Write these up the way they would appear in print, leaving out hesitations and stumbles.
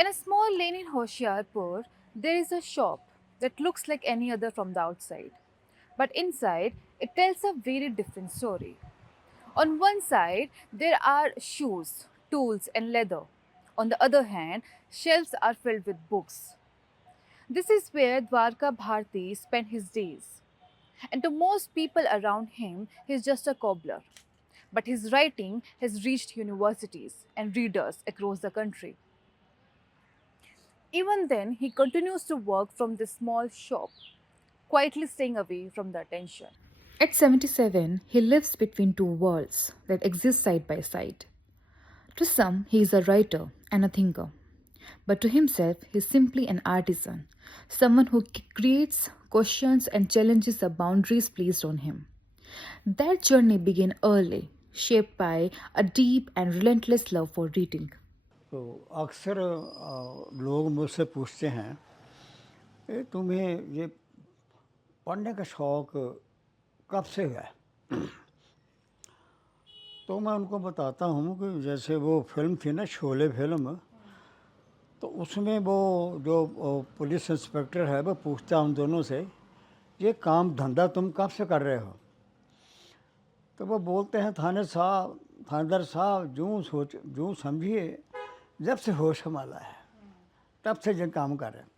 In a small lane in Hoshiarpur, there is a shop that looks like any other from the outside. But inside, it tells a very different story. On one side, there are shoes, tools, and leather. On the other hand, shelves are filled with books. This is where Dwarka Bharti spent his days. And to most people around him, he's just a cobbler. But his writing has reached universities and readers across the country. Even then, he continues to work from this small shop, quietly staying away from the attention. At 77, he lives between two worlds that exist side by side. To some, he is a writer and a thinker, but to himself, he is simply an artisan, someone who creates, questions, and challenges the boundaries placed on him. That journey began early, shaped by a deep and relentless love for reading. तो अक्सर लोग मुझसे पूछते हैं कि तुम्हें ये पढ़ने का शौक़ कब से है। तो मैं उनको बताता हूँ कि जैसे वो फिल्म थी ना, शोले फिल्म, तो उसमें वो जो पुलिस इंस्पेक्टर है वो पूछता है उन दोनों से, ये काम धंधा तुम कब से कर रहे हो। तो वो बोलते हैं, थानेदार साहब, जूँ समझिए जब से होश संभाला है तब से जो काम कर रहे हैं।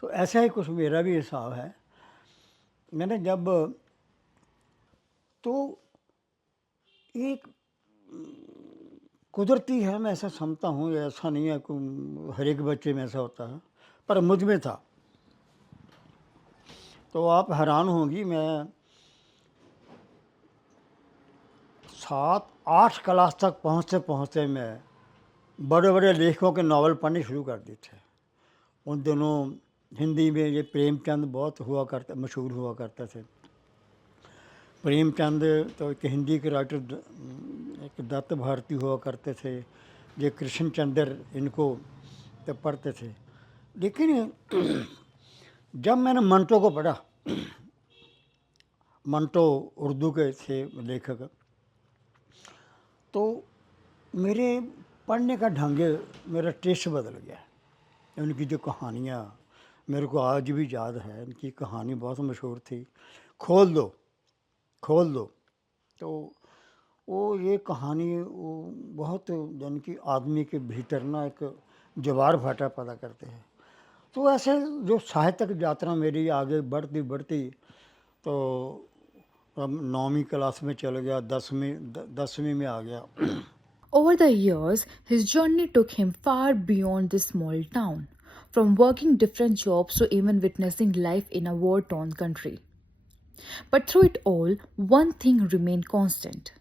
तो ऐसा ही कुछ मेरा भी हिसाब है। मैंने जब तो एक कुदरती है, मैं ऐसा समझता हूँ, ऐसा नहीं है कि हर एक बच्चे में ऐसा होता है, पर मुझ में था। तो आप हैरान होंगी, मैं 7-8 क्लास तक पहुँचते पहुँचते मैं बड़े बड़े लेखकों के नावल पढ़ने शुरू कर दिए थे। उन दिनों हिंदी में ये प्रेमचंद बहुत मशहूर हुआ करते थे। प्रेमचंद तो एक हिंदी के राइटर, एक दत्त भारती हुआ करते थे, ये कृष्णचंद्र, इनको तो पढ़ते थे। लेकिन जब मैंने मंटो को पढ़ा, मंटो उर्दू के थे लेखक, तो मेरे पढ़ने का ढंग, मेरा टेस्ट बदल गया। उनकी जो कहानियाँ मेरे को आज भी याद है, इनकी कहानी बहुत मशहूर थी, खोल दो खोल दो। तो वो ये कहानी वो बहुत यानी कि आदमी के भीतर ना एक ज्वार भाटा पैदा करते हैं। तो ऐसे जो साहित्यिक यात्रा मेरी आगे बढ़ती बढ़ती, तो अब 9वीं क्लास में चल गया, 10वीं में आ गया। Over the years, his journey took him far beyond this small town, from working different jobs to even witnessing life in a war torn country. But through it all, one thing remained constant: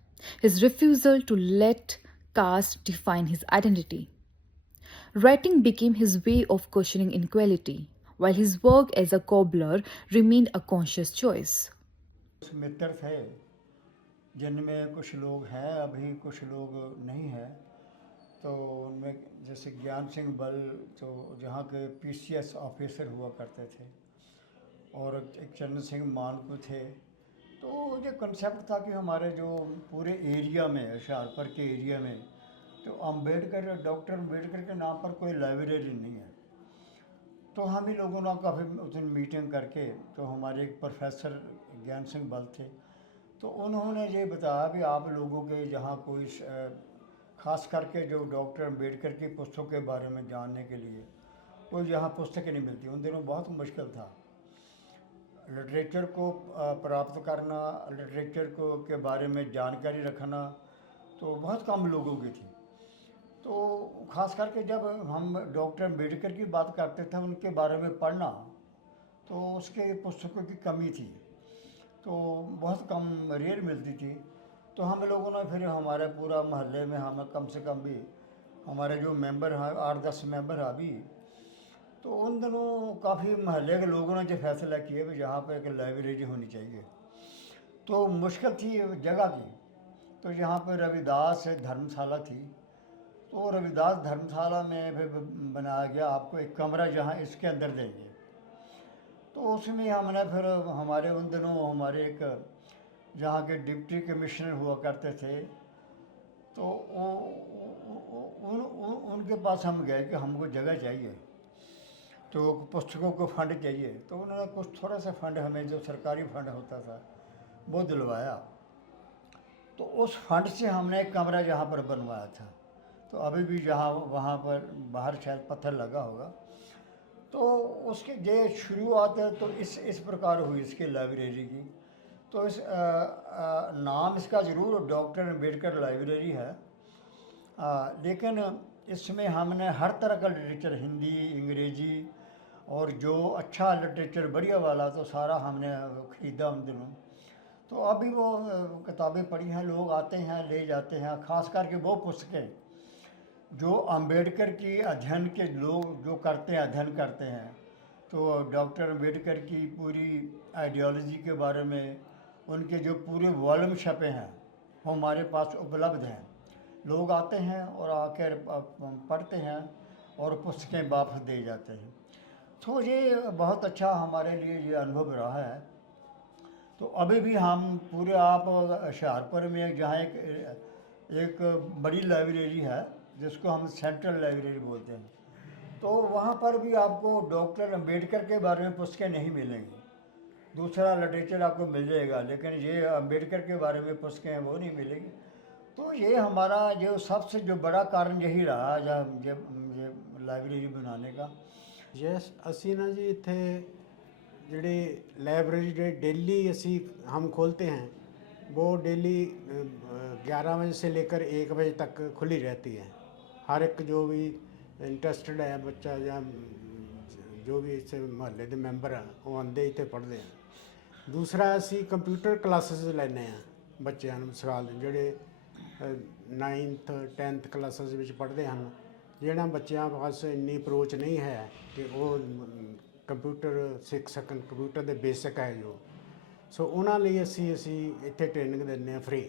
his refusal to let caste define his identity. Writing became his way of questioning inequality, while his work as a cobbler remained a conscious choice. कुछ मित्र थे जिनमें कुछ लोग हैं अभी, कुछ लोग नहीं हैं। तो उनमें जैसे ज्ञान सिंह बल, तो जहाँ के पीसीएस ऑफिसर हुआ करते थे, और एक चरण सिंह मानकू थे। तो ये कंसेप्ट था कि हमारे जो पूरे एरिया में, होशियारपुर के एरिया में, तो डॉक्टर अम्बेडकर के नाम पर कोई लाइब्रेरी नहीं है। तो हम ही लोगों ने काफ़ी उस दिन मीटिंग करके, तो हमारे एक प्रोफेसर ज्ञान सिंह बल थे, तो उन्होंने ये बताया भी आप लोगों के जहाँ कोई ख़ास करके जो डॉक्टर अम्बेडकर की पुस्तकों के बारे में जानने के लिए कोई यहाँ पुस्तकें नहीं मिलती। उन दिनों बहुत मुश्किल था लिटरेचर को प्राप्त करना, लिटरेचर को के बारे में जानकारी रखना, तो बहुत कम लोगों की थी। तो ख़ास करके जब हम डॉक्टर अम्बेडकर की बात करते थे, उनके बारे में पढ़ना, तो उसके पुस्तकों की कमी थी, तो बहुत कम रेयर मिलती थी। तो हम लोगों ने फिर हमारे पूरा मोहल्ले में, हमें कम से कम भी हमारे जो मेंबर हैं 8-10 मेंबर अभी, तो उन दिनों काफ़ी मोहल्ले के लोगों ने जो फैसला किया कि यहाँ पर एक लाइब्रेरी होनी चाहिए। तो मुश्किल थी जगह की, तो यहाँ पर रविदास धर्मशाला थी, तो रविदास धर्मशाला में फिर बनाया गया आपको एक कमरा जहाँ इसके अंदर देंगे। तो उसमें हमने फिर हमारे उन दिनों हमारे एक जहाँ के डिप्टी कमिश्नर हुआ करते थे, तो उनके पास हम गए कि हमको जगह चाहिए, तो पुस्तकों को फंड चाहिए, तो उन्होंने कुछ थोड़ा सा फंड हमें, जो सरकारी फंड होता था, वो दिलवाया। तो उस फंड से हमने एक कमरा जहाँ पर बनवाया था, तो अभी भी जहाँ वहाँ पर बाहर शायद पत्थर लगा होगा। तो उसके जो शुरुआत है तो इस प्रकार हुई इसकी लाइब्रेरी की। तो नाम इसका ज़रूर डॉक्टर अम्बेडकर लाइब्रेरी है, लेकिन इसमें हमने हर तरह का लिटरेचर, हिंदी, अंग्रेजी और जो अच्छा लिटरेचर बढ़िया वाला, तो सारा हमने ख़रीदा उन दिनों। तो अभी वो किताबें पढ़ी हैं, लोग आते हैं ले जाते हैं, ख़ास करके वो पुस्तकें जो अम्बेडकर की अध्ययन के लोग जो करते हैं, अध्ययन करते हैं, तो डॉक्टर अम्बेडकर की पूरी आइडियोलॉजी के बारे में उनके जो पूरे वॉल्यूम छपे हैं वो हमारे पास उपलब्ध हैं। लोग आते हैं और आकर पढ़ते हैं और पुस्तकें वापस दे जाते हैं। तो ये बहुत अच्छा हमारे लिए ये अनुभव रहा है। तो अभी भी हम पूरे, आप होशियारपुर में जहाँ एक बड़ी लाइब्रेरी है जिसको हम सेंट्रल लाइब्रेरी बोलते हैं, तो वहाँ पर भी आपको डॉक्टर अम्बेडकर के बारे में पुस्तकें नहीं मिलेंगी। दूसरा लिटरेचर आपको मिल जाएगा, लेकिन ये अम्बेडकर के बारे में पुस्तकें वो नहीं मिलेगी। तो ये हमारा जो सबसे जो बड़ा कारण यही रहा जब ये लाइब्रेरी बनाने का। यस, ਅਸੀਂ ना जी ਇੱਥੇ ਜਿਹੜੇ लाइब्रेरी डेली ਅਸੀਂ हम खोलते हैं, वो डेली 11 बजे से लेकर 1 बजे तक खुली रहती है। हर एक जो भी इंटरस्टेड है बच्चा या जो भी इस महल्ले के मैंबर हैं वो आते इतने पढ़ते हैं। दूसरा ਅਸੀਂ कंप्यूटर क्लासेस ਲੈਂਦੇ हैं ਬੱਚਿਆਂ ਨੂੰ, ਸਿਖਾ ਜਿਹੜੇ 9th 10th ਕਲਾਸਿਸ ਵਿੱਚ ਪੜ੍ਹਦੇ ਹਨ, ਜਿਹੜਾ ਬੱਚਿਆਂ ਪਾਸ ਇੰਨੀ ਅਪਰੋਚ ਨਹੀਂ ਹੈ ਕਿ ਉਹ ਕੰਪਿਊਟਰ ਸਿੱਖ ਸਕਣ, ਕੰਪਿਊਟਰ ਦੇ ਬੇਸਿਕ ਹੈ ਜੋ, ਸੋ ਉਹਨਾਂ ਲਈ ਅਸੀਂ ਇੱਥੇ ਟ੍ਰੇਨਿੰਗ ਦਿੰਦੇ ਹਾਂ ਫ੍ਰੀ।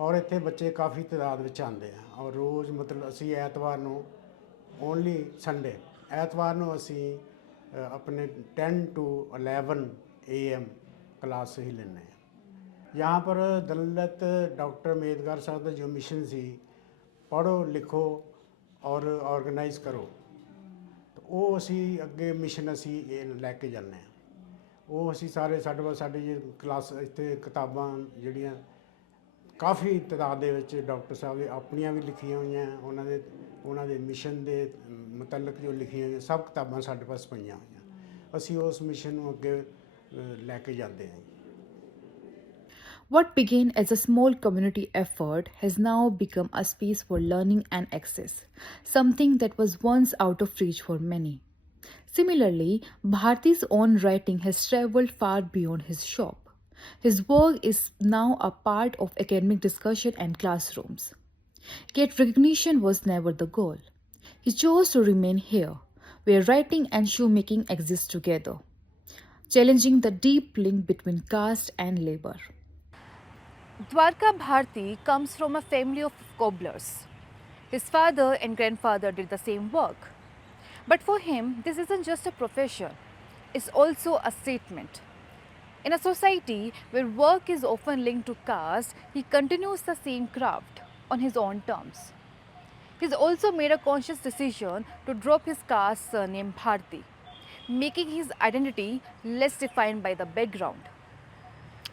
ਔਰ ਇੱਥੇ ਬੱਚੇ ਕਾਫੀ ਤਾਦਾਦ ਵਿੱਚ ਆਉਂਦੇ ਆ, ਔਰ ਰੋਜ਼ ਮਤਲਬ ਅਸੀਂ ਐਤਵਾਰ ਨੂੰ, ਓਨਲੀ ਸੰਡੇ ਐਤਵਾਰ ਨੂੰ ਅਸੀਂ अपने 10 to 11 AM क्लास ही लेने हैं। यहाँ पर दलित डॉक्टर अम्बेडकर साहब का जो मिशन सी, पढ़ो लिखो और ऑर्गेनाइज करो, तो वो असी अगे मिशन असी लैके जाने हैं। वो असी सारे साढ़े ये क्लास इतने किताबां जड़ियाँ काफ़ी तादाद के डॉक्टर साहब ने अपनियां भी लिखिया हुई हैं, उन्होंने मिशन के मुतलक जो लिखिया हुई सब किताबां साढ़े पास पईयां हुई, असी उस मिशन को अगे लैके जाते हैं। What began as a small community effort has now become a space for learning and access, something that was once out of reach for many. Similarly, Bharti's own writing has traveled far beyond his shop. His work is now a part of academic discussion and classrooms. Yet recognition was never the goal. He chose to remain here, where writing and shoemaking exist together, challenging the deep link between caste and labor. Dwarka Bharti comes from a family of cobblers. His father and grandfather did the same work. But for him, this isn't just a profession, it's also a statement. In a society where work is often linked to caste, he continues the same craft on his own terms. He's also made a conscious decision to drop his caste surname Bharti, making his identity less defined by the background.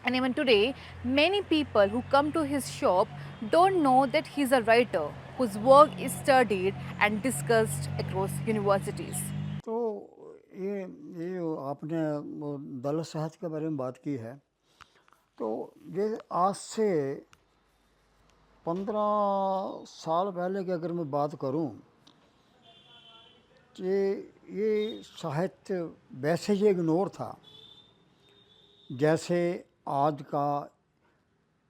And even today, many people who come to his shop don't know that he's a writer whose work is studied and discussed across universities. तो ये आपने वो दलित साहित्य के बारे में बात की है, तो ये आज से 15 साल पहले की अगर मैं बात करूं, कि ये साहित्य वैसे ही इग्नोर था जैसे आज का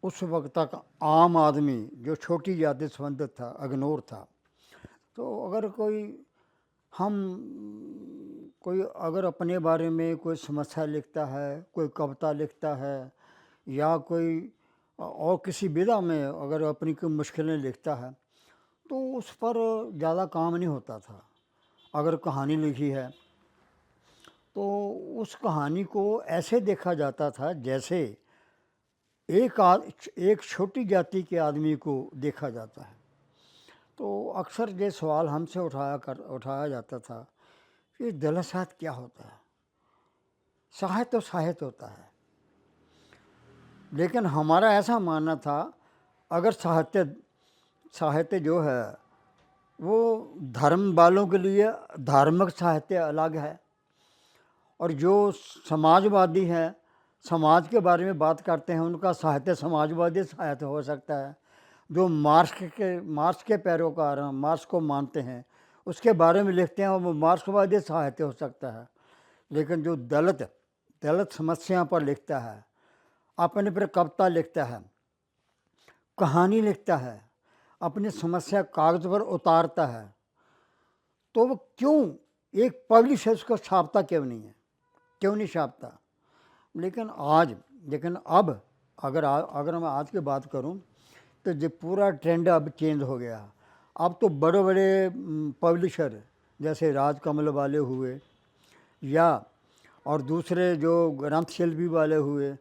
उस वक्त तक आम आदमी जो छोटी जाति से संबंधित था, इग्नोर था। तो अगर कोई अगर अपने बारे में कोई समस्या लिखता है, कोई कविता लिखता है, या कोई और किसी विधा में अगर अपनी कोई मुश्किलें लिखता है, तो उस पर ज़्यादा काम नहीं होता था। अगर कहानी लिखी है तो उस कहानी को ऐसे देखा जाता था जैसे एक छोटी जाति के आदमी को देखा जाता है। तो अक्सर ये सवाल हमसे उठाया जाता था कि दलित साहित्य क्या होता है। साहित्य तो साहित्य होता है, लेकिन हमारा ऐसा मानना था अगर साहित्य साहित्य जो है वो धर्म वालों के लिए धार्मिक साहित्य अलग है, और जो समाजवादी हैं, समाज के बारे में बात करते हैं, उनका साहित्य समाजवादी साहित्य हो सकता है। जो मार्क्स के पैरोकार हैं, मार्क्स को मानते हैं, उसके बारे में लिखते हैं, वो मार्क्सवादी साहित्य हो सकता है। लेकिन जो दलित समस्या पर लिखता है, अपने पर कविता लिखता है, कहानी लिखता है, अपनी समस्या कागज़ पर उतारता है, तो वो क्यों एक पब्लिशर उसको छापता क्यों नहीं है, क्यों नहीं छापता। लेकिन अब अगर मैं आज की बात करूं तो जो पूरा ट्रेंड अब चेंज हो गया। अब तो बड़े बड़े पब्लिशर जैसे राजकमल वाले हुए या और दूसरे जो ग्रंथ शिल्पी वाले हुए,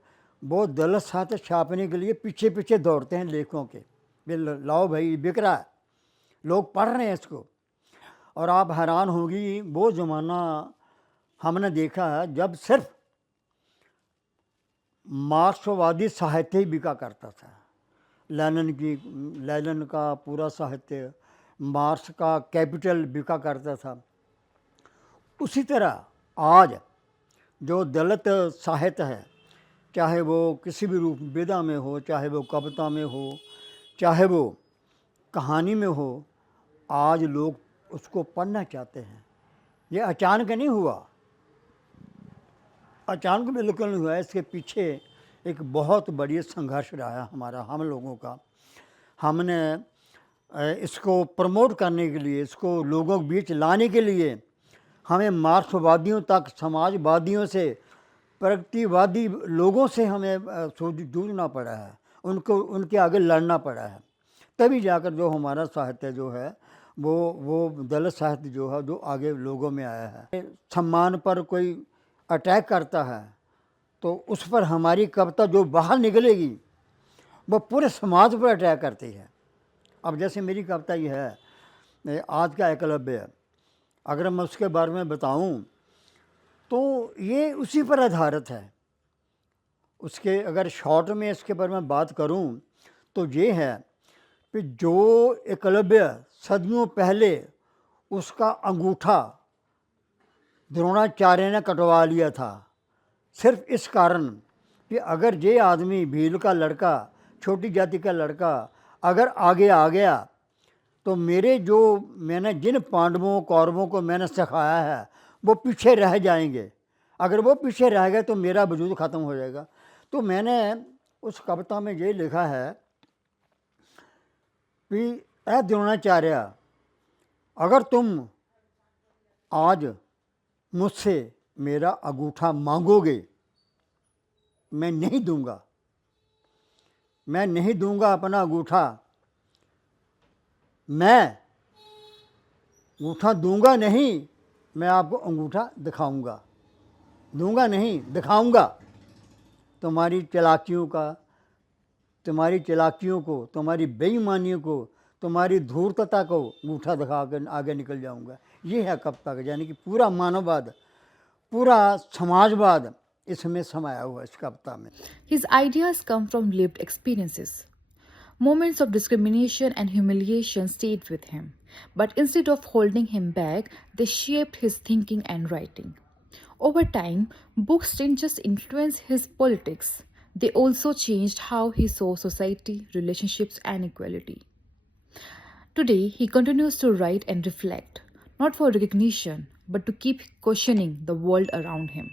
वो दलित साहित्य छापने के लिए पीछे पीछे दौड़ते हैं लेखकों के, लाओ भाई बिक रहा है, लोग पढ़ रहे हैं इसको। और आप हैरान होंगी, वो ज़माना हमने देखा है जब सिर्फ मार्क्सवादी साहित्य ही बिका करता था। लेनिन का पूरा साहित्य, मार्क्स का कैपिटल बिका करता था। उसी तरह आज जो दलित साहित्य है, चाहे वो किसी भी रूप विधा में हो, चाहे वो कविता में हो, चाहे वो कहानी में हो, आज लोग उसको पढ़ना चाहते हैं। ये अचानक नहीं हुआ, अचानक बिल्कुल नहीं हुआ। इसके पीछे एक बहुत बड़ी संघर्ष रहा है हम लोगों का। हमने इसको प्रमोट करने के लिए, इसको लोगों के बीच लाने के लिए हमें मार्क्सवादियों तक, समाजवादियों से, प्रगतिवादी लोगों से हमें जूझना पड़ा है, उनके आगे लड़ना पड़ा है। तभी जाकर जो हमारा साहित्य जो है वो दलित साहित्य जो है जो आगे लोगों में आया है। सम्मान पर कोई अटैक करता है तो उस पर हमारी कविता जो बाहर निकलेगी वो पूरे समाज पर अटैक करती है। अब जैसे मेरी कविता ये है, आज का एकलव्य, अगर मैं उसके बारे में बताऊं तो ये उसी पर आधारित है। उसके अगर शॉर्ट में इसके बारे में बात करूं तो ये है कि जो एकलव्य सदियों पहले उसका अंगूठा द्रोणाचार्य ने कटवा लिया था, सिर्फ इस कारण कि अगर ये आदमी, भील का लड़का, छोटी जाति का लड़का अगर आगे आ गया तो मैंने जिन पांडवों कौरवों को मैंने सिखाया है वो पीछे रह जाएंगे। अगर वो पीछे रह गए तो मेरा वजूद ख़त्म हो जाएगा। तो मैंने उस कविता में ये लिखा है कि ऐ द्रोणाचार्य, अगर तुम आज मुझसे मेरा अंगूठा मांगोगे, मैं नहीं दूंगा, मैं नहीं दूंगा अपना अंगूठा। मैं अंगूठा दूंगा नहीं, मैं आपको अंगूठा दिखाऊंगा, दूंगा नहीं दिखाऊंगा। तुम्हारी चालाकियों को, तुम्हारी बेईमानियों को, तुम्हारी धूर्तता को अंगूठा दिखा कर आगे निकल जाऊंगा। ये है कविता का, यानी कि पूरा मानववाद, पूरा समाजवाद इसमें समाया हुआ इस कविता में। His ideas come from lived experiences. Moments of discrimination and humiliation stayed with him, but instead of holding him back, they shaped his thinking and writing. Over time, books didn't just influence his politics, they also changed how he saw society, relationships, and equality. Today, he continues to write and reflect, not for recognition, but to keep questioning the world around him.